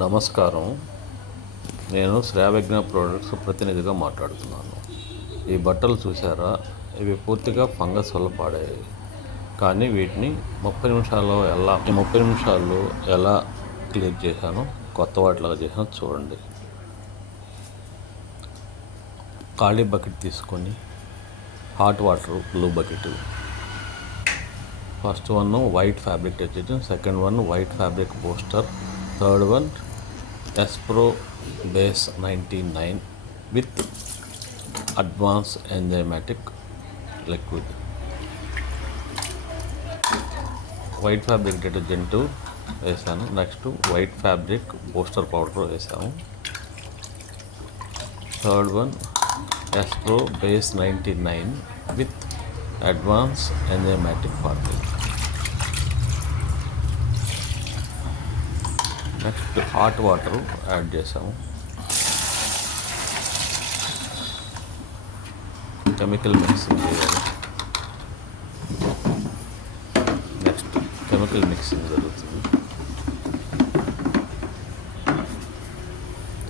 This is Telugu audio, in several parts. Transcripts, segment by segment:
నమస్కారం. నేను శ్రావ్యజ్ఞ ప్రొడక్ట్స్ ప్రతినిధిగా మాట్లాడుతున్నాను. ఈ బట్టలు చూసారా? ఇవి పూర్తిగా ఫంగస్ వల్ల పాడయ్యాయి. కానీ వీటిని 30 నిమిషాల్లో ఎలా క్లియర్ చేశానో, కొత్త వాటిలాగా చేశానో చూడండి. ఖాళీ బకెట్ తీసుకొని hot water blue bucket, first one white fabric detergent, second one white fabric booster, third one Espro base 99 with advance enzymatic liquid. White fabric detergent వేసాను. Next white fabric booster powder వేసాము. Third one Espro base 99 with advance enzymatic formic. Next hot water add చేసాము. కెమికల్ మిక్సింగ్ చేయాలి. నెక్స్ట్ కెమికల్ మిక్సింగ్ జరుగుతుంది.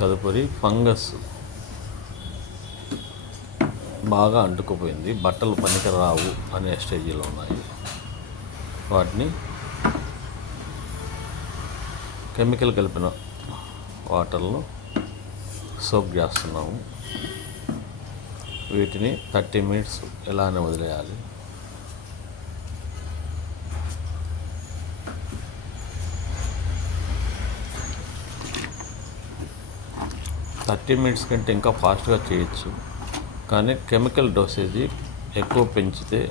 తదుపరి ఫంగస్ బాగా అంటుకుపోయింది, బట్టలు పనికి రావు అనే స్టేజీలో ఉన్నాయి. వాటిని కెమికల్ కలిపిన వాటర్లో సోప్ చేస్తున్నాము. వీటిని 30 minutes ఇలానే వదిలేయాలి. థర్టీ మినిట్స్ కంటే ఇంకా ఫాస్ట్గా చేయొచ్చు, కానీ కెమికల్ డోసేజీ ఎక్కువ పెంచితే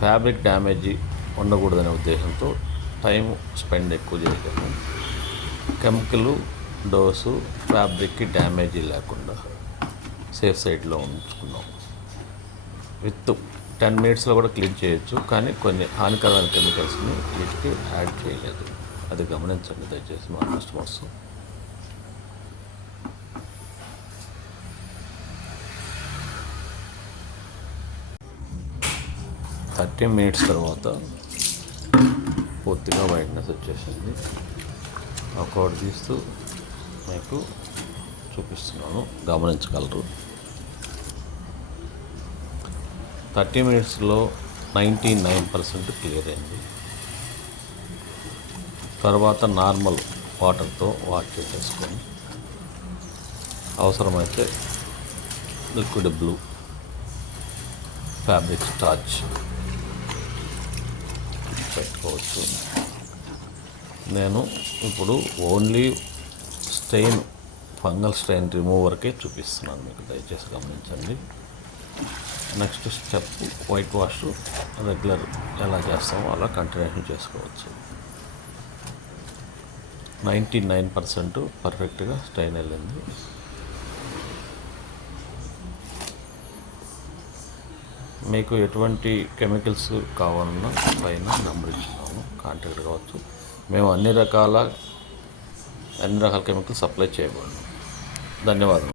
ఫ్యాబ్రిక్ డ్యామేజీ ఉండకూడదనే ఉద్దేశంతో టైం స్పెండ్ ఎక్కువ చేసాము. కెమికల్ డోసు ఫ్యాబ్రిక్కి డ్యామేజీ లేకుండా సేఫ్ సైడ్లో ఉంచుకున్నాం. విత్ 10 minutesలో కూడా క్లీన్ చేయొచ్చు, కానీ కొన్ని హానికరమైన కెమికల్స్ని వీటికి యాడ్ చేయలేదు. అది గమనించండి దయచేసి మా కస్టమర్స్. థర్టీ మినిట్స్ తర్వాత పూర్తిగా వైట్నెస్ వచ్చేసింది. ఒకటి తీస్తూ మీకు చూపిస్తున్నాను, గమనించగలరు. 30 minutesలో 99% క్లియర్ అయింది. తర్వాత నార్మల్ వాటర్తో వాష్ చేసేసుకొని అవసరమైతే లిక్విడ్ బ్లూ ఫ్యాబ్రిక్ స్టార్చ్ పెట్టుకోవచ్చు. నేను ఇప్పుడు ఓన్లీ ఫంగల్ స్టెయిన్ రిమూవర్కే చూపిస్తున్నాను, మీకు దయచేసి గమనించండి. Next step white wash regular ఎలా చేస్తామో అలా కంటిన్యూషన్ చేసుకోవచ్చు. 99% పర్ఫెక్ట్గా స్టెయిన్ వెళ్ళింది. మీకు ఎటువంటి కెమికల్స్ కావాలన్నా పైన నెంబర్ ఇచ్చినాము, కాంటాక్ట్ కావచ్చు. మేము అన్ని రకాల కెమికల్స్ సప్లై చేయబడము. ధన్యవాదాలు.